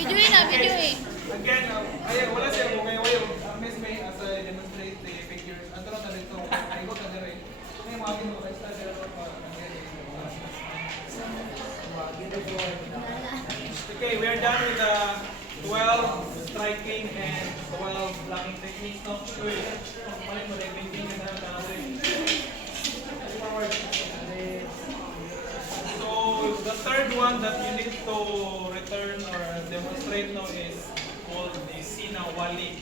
Videoin na, videoin. Again, wala siya mo kayo yung Miss May as I demonstrate the figures. Ang tarong na dito, ay ko na rin. Kung may mga ginagawa kayo sa dito pa, okay, we are done with the 12 striking and 12 blocking techniques. No, palit mo rin, painting na natin. Forward. So, the third one that you need to return or demonstrate now is called the sinawali.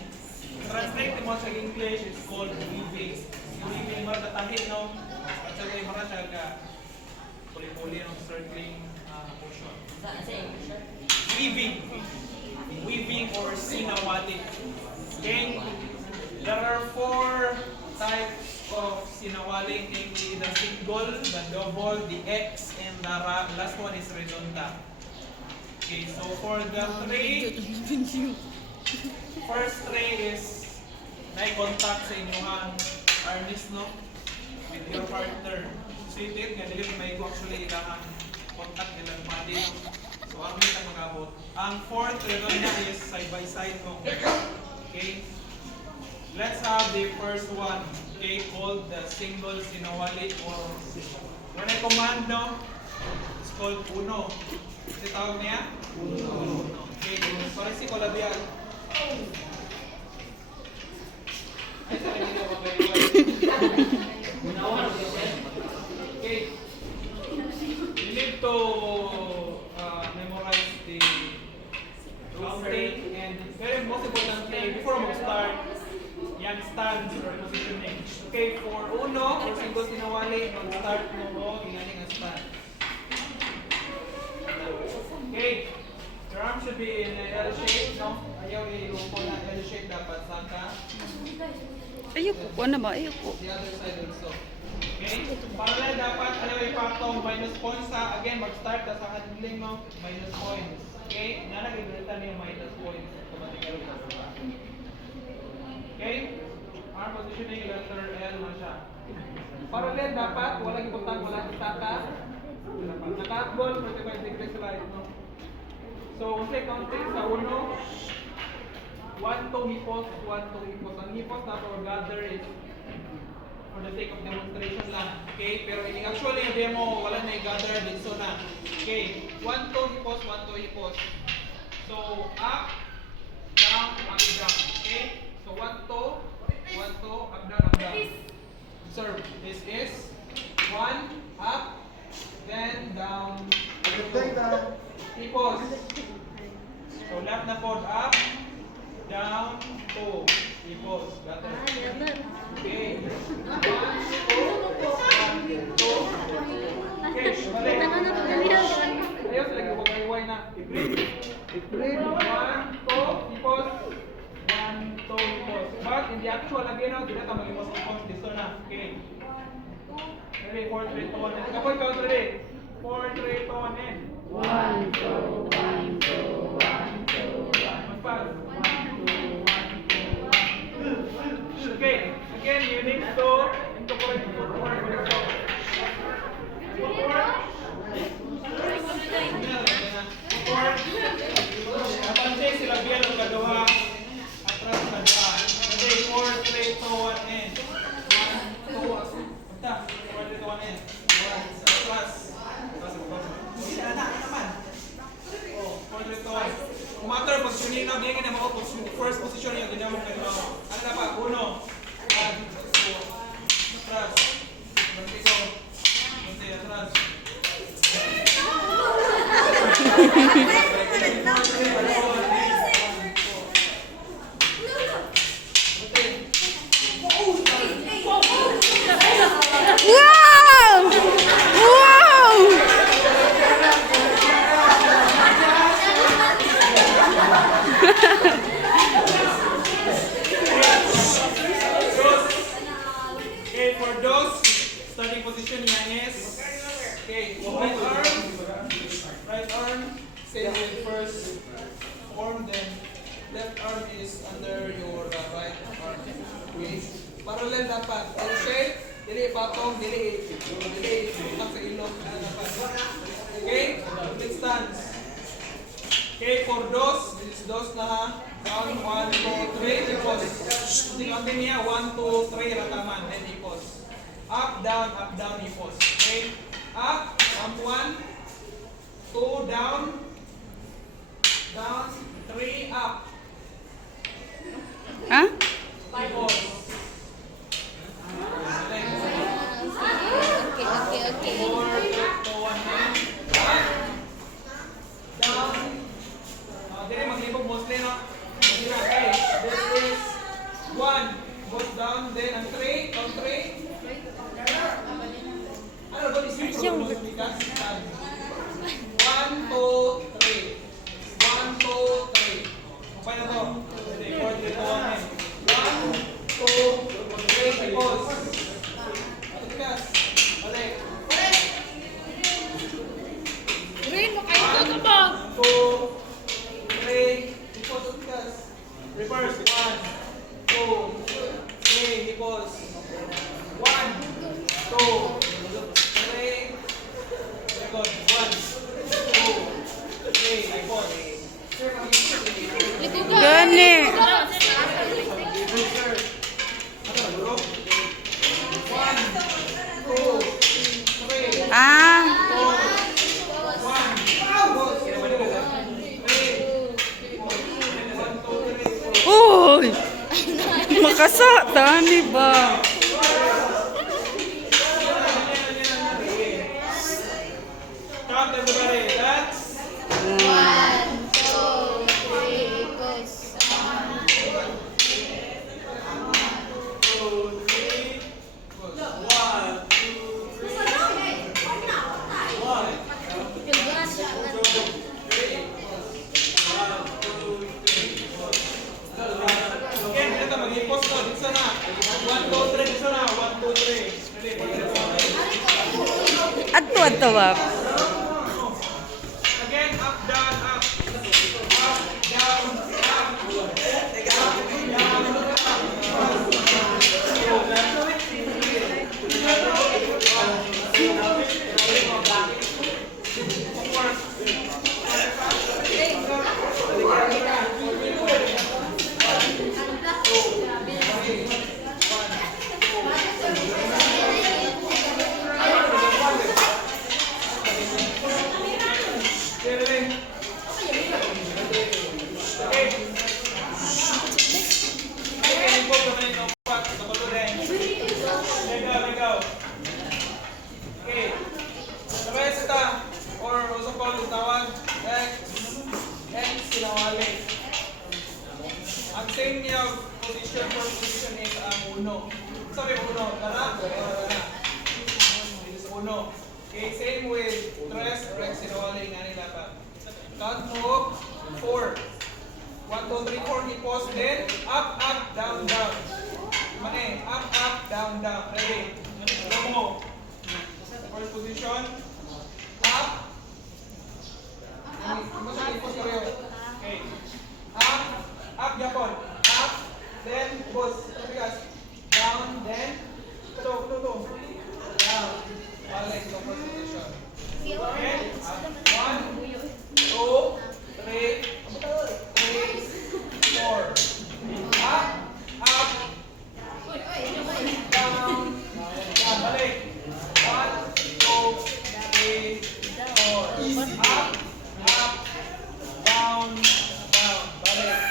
Translate mo sa English is called weaving. Weaving mo tatahid no? At sa kayo mga siya puli-puli ng circling motion. Weaving. Weaving or sinawali. Okay? There are 4 types of sinawali, namely the single, the double, the X, and the last one is redonda. Okay, so for the first three is may contact sa inyong harness no with your partner. So ito nga dili may actually ilang contact nilang body no. So ang kita magabot. Ang fourth redonda is side by side no. Okay. Let's have the first one, okay, called the single sinawali or when I command no, it's called uno. Kasi tawag niya? Uno. Okay, parang si Colabian. Ay, sa kanya ko okay. You need to memorize the counting and very most important thing before we start. Yan stands or positioning. Okay, for uno, or single sinawali, mag-start mo mo, inaling ang stand. Okay, your arm should be in an L shape, no? Ayaw i-lumpo na L shape, dapat saka. Ayoko, ano ba? Ayoko. The other side also. Okay, parallel dapat, ayaw ipatong minus points ha. Again, mag-start sa handling mo, minus points. Okay, nalagay-bilitan yung minus points. Automatically ka sa okay? Arm positioning, letter L na siya. Parallel dapat, walang ibutang, walang itaka. Naka-ball, 45 degrees slide, no? So, say counting sa uno, 1, 2 hipos, 1, 2 hipos. Ang hipos na to gather is for the sake of demonstration lang. Okay? Pero actually, yung demo, wala na i-gather din so na. Okay? 1, 2 hipos, 1, 2 hipos. So, up, down, up, down. Okay? So 1, 2, 1, 2, up, down, up, down. Observe, this is 1, up, then down, 2. Hipos. So left na pod up, down, 2. Hipos. Got it? Okay. 1, 2, 1, 2. Okay, balik. Ayos, lagi huwag kaiway na. I-breathe. 1, 2, hipos. 1, 2, hipos. But in the actual again, hindi na mag-hipos hipos. Dito na. Okay. Ready? 4, 3, 2, 1. Kapoy, count ready? 4, 3, 2, 1, and 1, 2, 1, 2, 1, 2, 1. Magpag. 1, 2, 1, 2, 1, 2. Okay. Again, you need to incorporate the footwork with yourself. Footwork. Footwork. Napansin sila biyan ang kagawa. Atras na dua. Okay, 4, 3, 2, 1, and 1, 2, punta. 4, 3, 2, 1, and 1, atras. Hindi na naman. Oh, 4, 3, 2, 1. Umatter, positioning na, hindi na mga first position yung ginawang kagawa. Ano na pa? 1, 2, atras. Vertigo. Punti, atras. Wow! Wow! Okay, for those starting position yan is okay, right arm, same with first form, then left arm is under your right parallel dapat. L shape, dili patong, dili itak sa ilong na dapat. Okay? Complete stance. Okay, for dos, this is dos na ha. Down, 1, 2, 3, ipos. Tingnan niya, 1, 2, 3, rataman, then ipos. Up, down, ipos. Okay? Up, jump 1, 2, down, 3, up. Ha? Ipos. Okay. 4, 2, 1, up, down. Dili maglibog mostly, no? Okay, this is 1. Goes down, then ang 3, on 3. Ano ba isip ko mo sa bigas? 1, 2, 3. 1, 2, 3. Okay na to. Ready, 4, 3, 2, 1. 1, 2, 3, pause. Ano bigas? Balik. Green, makain ka ba? 2, 3, pause. Ano bigas? Reverse. 1, 2, 3, pause. 1, 2, 3, record. 1, 2, 3, pause. Likugan. Gani. Reverse. Ano ba, bro? 1, 2, 3, Ah. 4, 1, 2, 3, Uy. Makasa, tani ba? count everybody. That's 1, 2, 3, goes. 2, 3, 1, 2, 3. Again, ito mag-impose to. Dito na. 1, 2, 3. Dito na. 1, 2, 3. Ready? Adto ba? Again, up, down, up. Up, down, up. Ang same niya position for position is ang uno. Sabi uno, dara. This is uno. Okay, same with tres, rex, sinawali nga nila pa. Count mo, 4. 1, 2, 3, 4, hipos, then up, down. Mane, up, down. Ready? Ano mo? First position. Up. Ano sa hipos ka rin? Okay. Up, Japon. Up, then boss. Down, then ito. Down. Balik sa first position. Okay. 1, 2, 3, 4. Up, down. Balik. 1, 2, 3, 4. Up, down. Balik.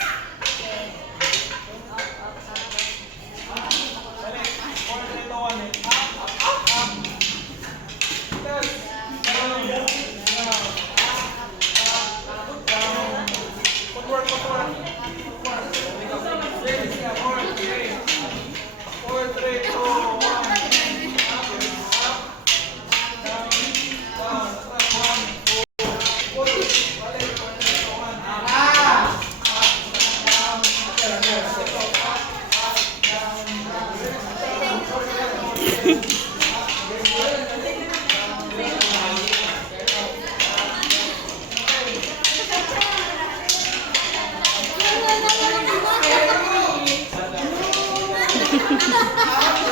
Ha ha ha!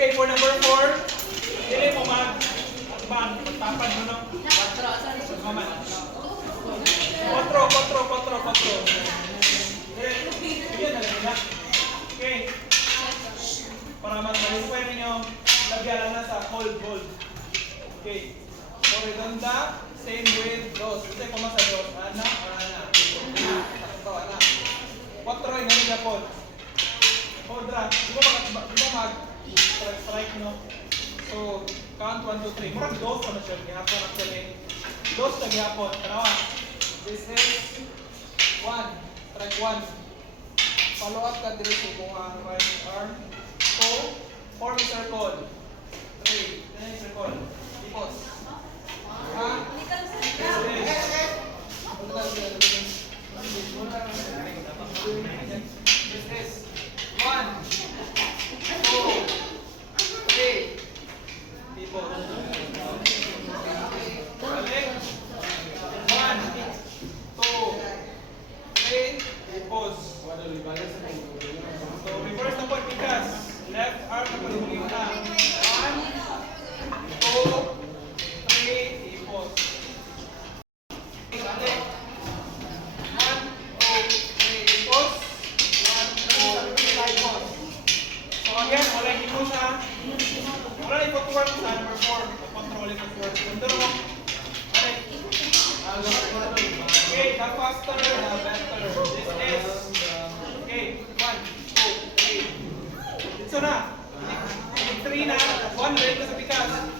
Okay, for number 4, dili mo mag-bang, magtapad mo ng maman. 4. Yan na lang. Okay. Para mag-inspire ninyo, lagyan lang na sa hold. Okay. So, redonda, same with dos. Kasi kung sa dos, ana. Sakto, ana. 4 yung ganun na po. Hodra, di ba mag-strike, no? So, count 1, 2, 3. Murag dos pa na siya. Gihapon actually. Dos na gihapon. Tanawa. This is 1. Strike 1. Follow up ka dito kung ang right arm. 2. Form a circle. 3. Then circle. Ipos. This is 1, 2, 3. Ipos. Balik. 1, 2, 3. Ipos. So, reverse na po because left arm na paluhin na. 1, 2, 3, ipos. Balik. 1, 2, 3, ipos. 1, 2, 3, ipos. So again, wala yung ipos ha. Wala yung footwork sa number 4. Control yung footwork. Ganda mo. Balik. Okay, the faster, the better. This is okay, 1, 2, 3. Dito na. 3 na. 1 rin ka sa pikas.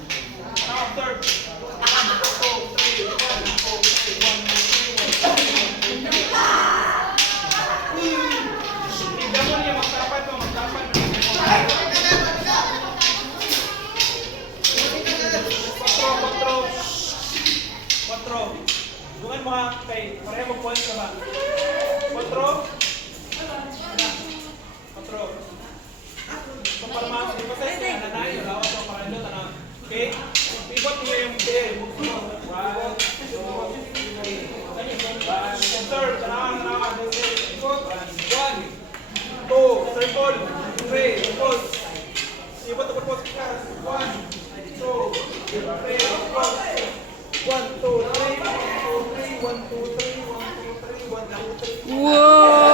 Now observe. 1, 2, 3. 1, 2, 3. 1, 2, 3. Tignan mo niya. Magtapat mo. Quatro. Dungan mo ha. Okay. Pareho mag-points ka ba? 4. 4. So, para mga pag-ipasay sila, nanay, lawas mo para nyo, tanang. Okay? Pivot nyo yung tail. 1, 2, 3. Observe, tanawan. Pivot. 1, 2, circle. 3, pause. Pivot na pause ka. 1, 2, 3, pause. 1, 2, 3, 1, 2, 3, 1, 2, 3, 1, 2, 3. Wow! Wow!